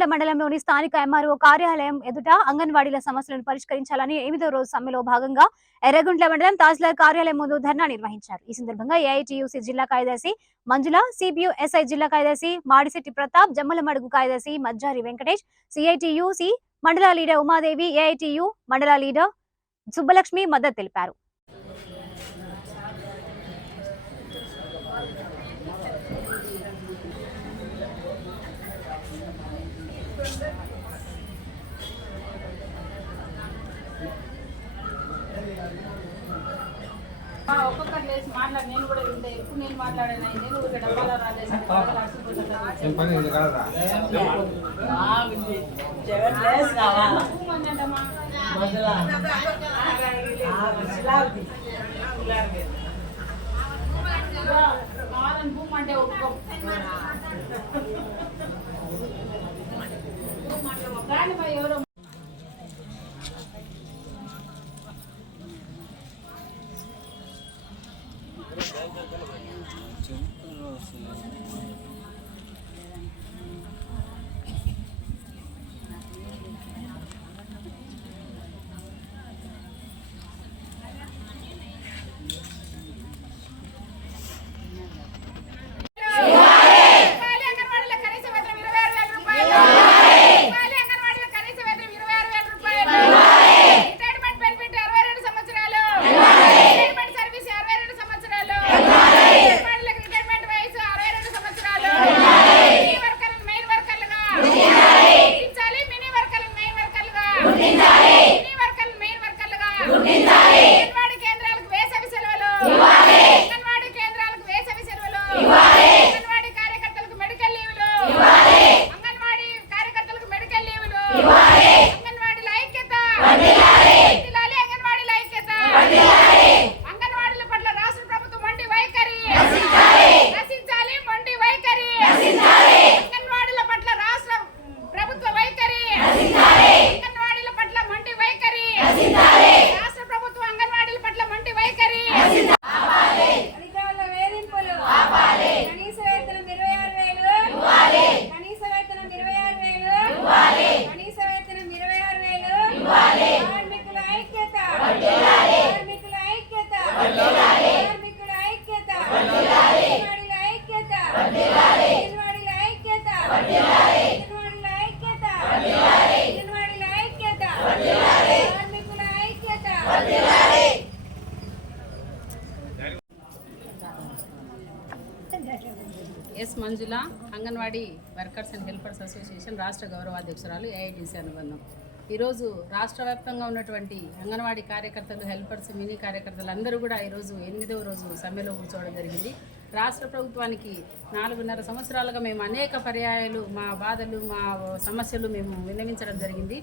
ఎర్రగుంట్ల మండలంలోని స్థానిక ఎంఆర్ఓ కార్యాలయం ఎదుట అంగన్వాడీల సమస్యలను పరిష్కరించాలని 8వ రోజు సమ్మెలో భాగంగా ఎర్రగుంట్ల మండలం తహసీల్దార్ కార్యాలయం ముందు ధర్నా నిర్వహించారు. ఈ సందర్భంగా ఏఐటీయూసీ జిల్లా కార్యదర్శి మంజుల, సిపియు ఎస్ఐ జిల్లా కార్యదర్శి మాడిశెట్టి ప్రతాప్, జమ్మలమడుగు కార్యదర్శి మజ్జారి వెంకటేష్, సిఐటియుసి మండల లీడర్ ఉమాదేవి, ఏఐటియు మండల లీడర్ సుబ్బలక్ష్మి మద్దతు తెలిపారు. ఒక్కొక్కరు లేచి మాట్లాడి నేను కూడా వింటే ఎప్పుడు నేను మాట్లాడాను నేను ఒక డబ్బాలో రాలేసి భూమి అంటే ఒక్కొక్క ఎవరో S Manjula, anganwadi workers and helpers association రాష్ట్ర గౌరవాధ్యక్షురాలు, ఏఐటీసీ అనుబంధం. ఈరోజు రాష్ట్ర వ్యాప్తంగా ఉన్నటువంటి అంగన్వాడీ కార్యకర్తలు, హెల్పర్స్, మినీ కార్యకర్తలు అందరూ కూడా ఈరోజు 8వ రోజు సమ్మెలో కూర్చోవడం జరిగింది. రాష్ట్ర ప్రభుత్వానికి 4.5 సంవత్సరాలుగా మేము అనేక పర్యాయాలు మా బాధలు, మా సమస్యలు మేము విన్నవించడం జరిగింది.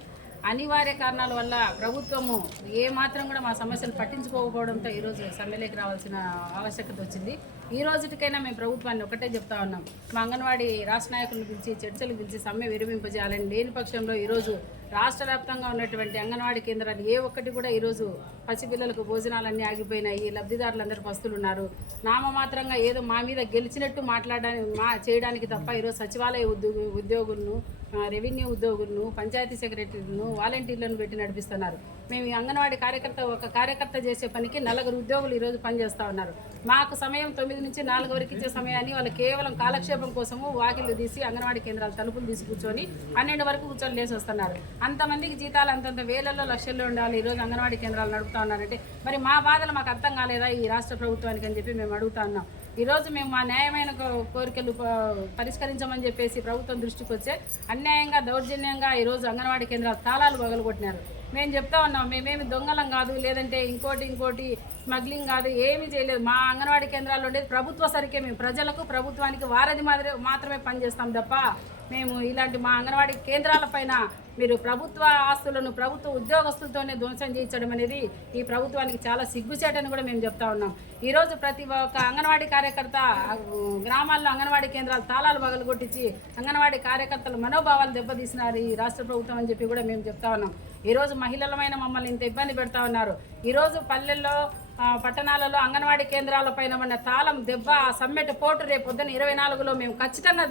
అనివార్య కారణాల వల్ల ప్రభుత్వము ఏమాత్రం కూడా మా సమస్యలు పట్టించుకోకపోవడంతో ఈరోజు సమ్మెలోకి రావాల్సిన ఆవశ్యకత వచ్చింది. ఈ రోజుకైనా మేము ప్రభుత్వాన్ని ఒకటే చెప్తా ఉన్నాం, మా అంగన్వాడీ రాష్ట్ర నాయకులను పిలిచి చర్చలు పిలిచి సమ్మె విరమింపజేయాలని. లేని పక్షంలో ఈరోజు రాష్ట్ర వ్యాప్తంగా ఉన్నటువంటి అంగన్వాడీ కేంద్రాలు ఏ ఒక్కటి కూడా ఈరోజు పసిపిల్లలకు భోజనాలన్నీ ఆగిపోయినాయి. లబ్ధిదారులందరూ పస్తులున్నారు. నామమాత్రంగా ఏదో మా మీద గెలిచినట్టు చేయడానికి తప్ప ఈరోజు సచివాలయ ఉద్యోగులను, రెవెన్యూ ఉద్యోగులను, పంచాయతీ సెక్రటరీలను, వాలంటీర్లను పెట్టి నడిపిస్తున్నారు. మేము ఈ అంగన్వాడీ ఒక కార్యకర్త చేసే పనికి 4 ఉద్యోగులు ఈరోజు పనిచేస్తూ ఉన్నారు. మాకు సమయం 9 నుంచి 4 వరకు ఇచ్చే సమయాన్ని వాళ్ళు కేవలం కాలక్షేపం కోసము వాకిళ్ళు తీసి అంగన్వాడీ కేంద్రాలు తలుపులు తీసి కూర్చొని 12 వరకు కూర్చొని లేసి వస్తున్నారు. అంతమందికి జీతాలు అంతంత వేలల్లో లక్షల్లో ఉండాలి. ఈరోజు అంగన్వాడీ కేంద్రాలు నడుపుతా ఉన్నారంటే మరి మా బాధలు మాకు అర్థం కాలేదా ఈ రాష్ట్ర ప్రభుత్వానికి అని చెప్పి మేము అడుగుతా ఉన్నాం. ఈరోజు మేము మా న్యాయమైన కోరికలు పరిష్కరించమని చెప్పేసి ప్రభుత్వం దృష్టికి వచ్చే అన్యాయంగా, దౌర్జన్యంగా ఈరోజు అంగన్వాడీ కేంద్రాలు తాళాలు పగలగొట్టినారు. మేము చెప్తా ఉన్నాం, మేమేమి దొంగలం కాదు, లేదంటే ఇంకోటి స్మగ్లింగ్ కాదు, ఏమీ చేయలేదు. మా అంగన్వాడీ కేంద్రాల్లో ఉండేది ప్రభుత్వ సరికే. మేము ప్రజలకు, ప్రభుత్వానికి వారధి మాత్రమే పనిచేస్తాం తప్ప మేము ఇలాంటి మా అంగన్వాడీ కేంద్రాలపైన మీరు ప్రభుత్వ ఆస్తులను ప్రభుత్వ ఉద్యోగస్తులతోనే ధ్వంసం చేయించడం అనేది ఈ ప్రభుత్వానికి చాలా సిగ్గుచేటని కూడా మేము చెప్తా ఉన్నాం. ఈరోజు ప్రతి ఒక్క అంగన్వాడీ కార్యకర్త గ్రామాల్లో అంగన్వాడీ కేంద్రాలు తాళాలు పగలగొట్టించి అంగన్వాడీ కార్యకర్తల మనోభావాలు దెబ్బతీసినారు ఈ రాష్ట్ర ప్రభుత్వం అని చెప్పి కూడా మేము చెప్తా ఉన్నాం. ఈరోజు మహిళలమైన మమ్మల్ని ఇంత ఇబ్బంది పెడతా ఉన్నారు. ఈరోజు పల్లెల్లో, పట్టణాలలో అంగన్వాడీ కేంద్రాల పైన ఉన్న తాళం దెబ్బ, సమ్మెట పోటు రేపు పొద్దున్న 24లో మేము ఖచ్చితంగా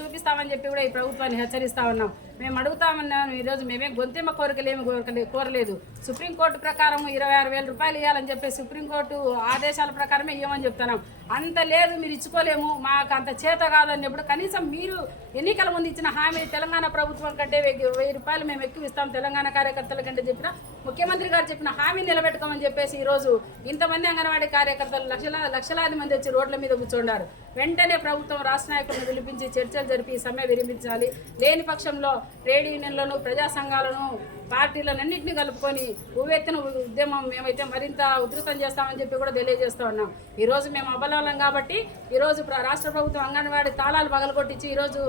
చూపిస్తామని చెప్పి కూడా ఈ ప్రభుత్వాన్ని హెచ్చరిస్తా ఉన్నాం. మేము అడుగుతామన్నాం, ఈరోజు మేమే గొంతెమ్మ కోరలేదు. సుప్రీంకోర్టు ప్రకారం 26,000 రూపాయలు ఇవ్వాలని చెప్పి సుప్రీంకోర్టు ఆదేశాల ప్రకారమే ఇవ్వమని చెప్తున్నాం. అంత లేదు, మీరు ఇచ్చుకోలేము, మాకు అంత చేత కాదన్నప్పుడు కనీసం మీరు ఎన్నికల ముందు ఇచ్చిన హామీ తెలంగాణ ప్రభుత్వం కంటే 1,000 రూపాయలు మేము ఎక్కువ ఇస్తాం తెలంగాణ కార్యకర్తల కంటే చెప్పిన ముఖ్యమంత్రి గారు చెప్పిన హామీ నిలబెట్టుకోమని చెప్పేసి ఈరోజు ఇంతమంది అంగన్వాడీ కార్యకర్తలు లక్షలాది మంది వచ్చి రోడ్ల మీద కూర్చున్నారు. వెంటనే ప్రభుత్వం రాష్ట్ర నాయకులను పిలిపించి చర్చలు జరిపి సమ్మె విరమించాలి. లేని పక్షంలో ట్రేడ్ యూనియన్లను, ప్రజా సంఘాలను, పార్టీలన్నింటినీ కలుపుకొని ఉవ్వెత్తున ఉద్యమం మేమైతే మరింత ఉధృతం చేస్తామని చెప్పి కూడా తెలియజేస్తూ ఉన్నాం. ఈరోజు మేము అబలవలం కాబట్టి ఈరోజు రాష్ట్ర ప్రభుత్వం అంగన్వాడీ తాళాలు పగలగొట్టించి ఈరోజు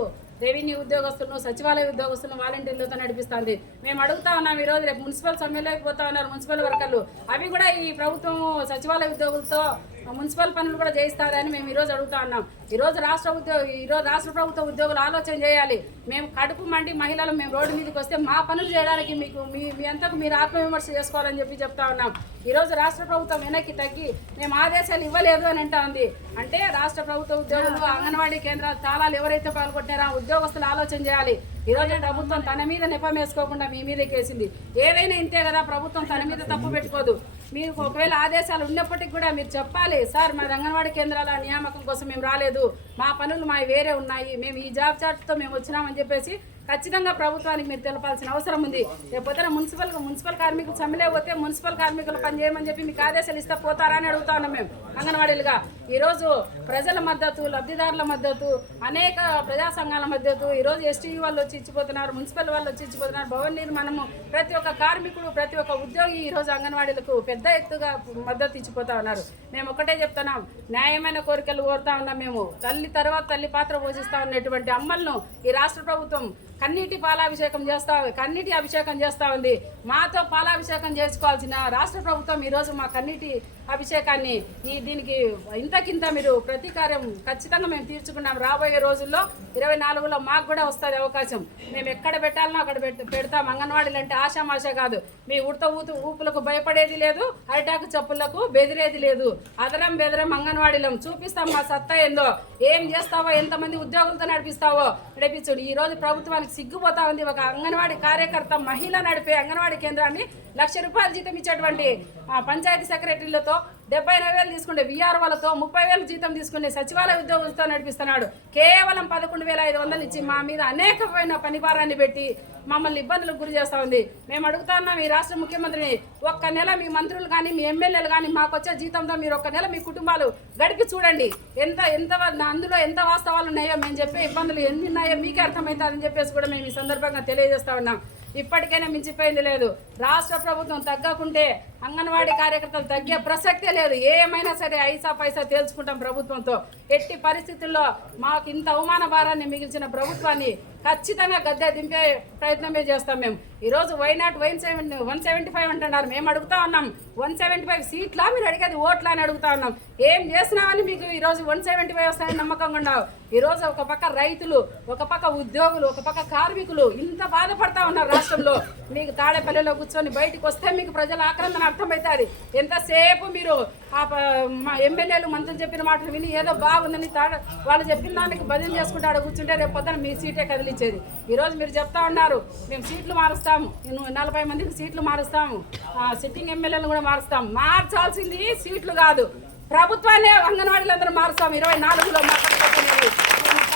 రెవెన్యూ ఉద్యోగస్తులను, సచివాలయ ఉద్యోగస్తులను వాలంటీర్లతో నడిపిస్తుంది. మేము అడుగుతా ఉన్నాం, ఈరోజు రేపు మున్సిపల్ సమ్మెలోకి పోతా ఉన్నారు మున్సిపల్ వర్కర్లు, అవి కూడా ఈ ప్రభుత్వం సచివాలయ ఉద్యోగులతో మున్సిపల్ పనులు కూడా చేయిస్తారని మేము ఈరోజు అడుగుతా ఉన్నాం. ఈరోజు రాష్ట్ర ప్రభుత్వ ఉద్యోగులు ఆలోచన చేయాలి. మేము కడుపు మండి మహిళలు మేము రోడ్డు మీదకి వస్తే మా పనులు చేయడానికి మీకు మీ అంతకు మీరు ఆత్మవిమర్శ చేసుకోవాలని చెప్పి చెప్తా ఉన్నాం. ఈరోజు రాష్ట్ర ప్రభుత్వం వెనక్కి తగ్గి మేము ఆదేశాలు ఇవ్వలేదు అని అంటా ఉంది. అంటే రాష్ట్ర ప్రభుత్వ ఉద్యోగులు, అంగన్వాడీ కేంద్రాల తాళాలు ఎవరైతే పాల్గొట్టారో ఆ ఉద్యోగస్తులు ఆలోచన చేయాలి. ఈరోజు ప్రభుత్వం తన మీద నెపం వేసుకోకుండా మీ మీద కేసింది. ఏదైనా ఇంతే కదా, ప్రభుత్వం తన మీద తప్పు పెట్టుకోదు. మీకు ఒకవేళ ఆదేశాలు ఉన్నప్పటికీ కూడా మీరు చెప్పాలి, సార్ మా అంగన్వాడీ కేంద్రాల నియామకం కోసం మేము రాలేదు, మా పనులు వేరే ఉన్నాయి, మేము ఈ జాబ్ చార్ట్తో మేము వచ్చినామని చెప్పేసి ఖచ్చితంగా ప్రభుత్వానికి మీరు తెలపాల్సిన అవసరం ఉంది. రేపొద్దున మున్సిపల్ కార్మికులు సమ్మెలే పోతే మున్సిపల్ కార్మికులు పనిచేయమని చెప్పి మీకు ఆదేశాలు ఇస్తే పోతారా అని అడుగుతా ఉన్నాం మేము అంగన్వాడీలుగా. ఈరోజు ప్రజల మద్దతు, లబ్ధిదారుల మద్దతు, అనేక ప్రజా సంఘాల మద్దతు, ఈరోజు ఎస్టీ వాళ్ళు వచ్చి ఇచ్చిపోతున్నారు, మున్సిపల్ వాళ్ళు వచ్చి ఇచ్చిపోతున్నారు, భవన నిర్మాణము, ప్రతి ఒక్క కార్మికుడు, ప్రతి ఒక్క ఉద్యోగి ఈరోజు అంగన్వాడీలకు పెద్ద ఎత్తుగా మద్దతు ఇచ్చిపోతా ఉన్నారు. మేము ఒకటే చెప్తున్నాం, న్యాయమైన కోరికలు కోరుతా ఉన్నాం. మేము తల్లి తర్వాత తల్లి పాత్ర పోషిస్తా ఉన్నటువంటి అమ్మలను ఈ రాష్ట్ర ప్రభుత్వం కన్నీటి అభిషేకం చేస్తూ ఉంది. మాతో పాలాభిషేకం చేసుకోవాల్సిన రాష్ట్ర ప్రభుత్వం ఈరోజు మా కన్నీటి అభిషేకాన్ని దీనికి ఇంతకింత మీరు ప్రతీకారం ఖచ్చితంగా మేము తీర్చుకున్నాం. రాబోయే రోజుల్లో 24లో మాకు కూడా వస్తుంది అవకాశం. మేము ఎక్కడ పెట్టాలనో అక్కడ పెడతాం. అంగన్వాడీలు అంటే ఆశామాష కాదు. మీ ఊపులకు భయపడేది లేదు, అరిటాకు చెప్పులకు బెదిరేది లేదు. అదరం బెదరం అంగన్వాడీలం చూపిస్తాం మా సత్తా ఏందో. ఏం చేస్తావో, ఎంతమంది ఉద్యోగులతో నడిపించుడు. ఈ రోజు ప్రభుత్వానికి సిగ్గుపోతా ఉంది. ఒక అంగన్వాడీ కార్యకర్త మహిళ నడిపే అంగన్వాడీ కేంద్రాన్ని 1,00,000 రూపాయలు జీతం ఇచ్చేటువంటి పంచాయతీ సెక్రటరీలతో 70,000 తీసుకునే వీఆర్ఓలతో 30,000 జీతం తీసుకునే సచివాలయ ఉద్యోగులతో నడిపిస్తున్నాడు. కేవలం 11,500 ఇచ్చి మా మీద అనేకమైన పనిభారాన్ని పెట్టి మమ్మల్ని ఇబ్బందులకు గురి చేస్తూ ఉంది. మేము అడుగుతున్నాం ఈ రాష్ట్ర ముఖ్యమంత్రిని, ఒక్క నెల మీ మంత్రులు కానీ మీ ఎమ్మెల్యేలు కానీ మాకు వచ్చే జీతంతో మీరు ఒక్క నెల మీ కుటుంబాలు గడిపి చూడండి. అందులో ఎంత వాస్తవాలు ఉన్నాయో మేము చెప్పే ఇబ్బందులు ఎన్ని ఉన్నాయో మీకే అర్థమవుతుందని చెప్పేసి కూడా మేము ఈ సందర్భంగా తెలియజేస్తా ఉన్నాం. ఇప్పటికైనా మించిపోయింది లేదు. రాష్ట్ర ప్రభుత్వం తగ్గకుంటే అంగన్వాడీ కార్యకర్తలు తగ్గే ప్రసక్తే లేదు. ఏమైనా సరే ఐసా పైసా తేల్చుకుంటాం ప్రభుత్వంతో. ఎట్టి పరిస్థితుల్లో మాకు ఇంత అవమాన భారాన్ని మిగిల్చిన ప్రభుత్వాన్ని ఖచ్చితంగా గద్దె దింపే ప్రయత్నమే చేస్తాం. మేము ఈరోజు వైనాట్ 175 అంటున్నారు. మేము అడుగుతా ఉన్నాం 175 సీట్లా, మీరు అడిగేది ఓట్లా అని అడుగుతా ఉన్నాం. ఏం చేసినామని మీకు ఈరోజు 175 వస్తాయని నమ్మకంగా ఉండవు. ఈరోజు ఒక పక్క రైతులు, ఒక పక్క ఉద్యోగులు, ఒక పక్క కార్మికులు ఇంత బాధపడతా ఉన్నారు రాష్ట్రంలో. మీకు తాడేపల్లిలో కూర్చొని బయటకు వస్తే మీకు ప్రజల ఆక్రందన అర్థమవుతుంది. ఎంతసేపు మీరు మా ఎమ్మెల్యేలు మంత్రులు చెప్పిన మాటలు విని ఏదో బాగుందని వాళ్ళు చెప్పిన దానికి బదిలీ చేసుకుంటే కూర్చుంటే రేపు పొద్దున మీ సీటే కదిలిచ్చేది. ఈరోజు మీరు చెప్తా ఉన్నారు మేము సీట్లు మారుస్తాము, 40 మందికి సీట్లు మారుస్తాము, సిట్టింగ్ ఎమ్మెల్యేలు కూడా మారుస్తాం. మార్చాల్సింది సీట్లు కాదు, ప్రభుత్వాన్ని అంగన్వాడీలందరూ మారుస్తాం. 24లో మాట్లాడుకోలేదు.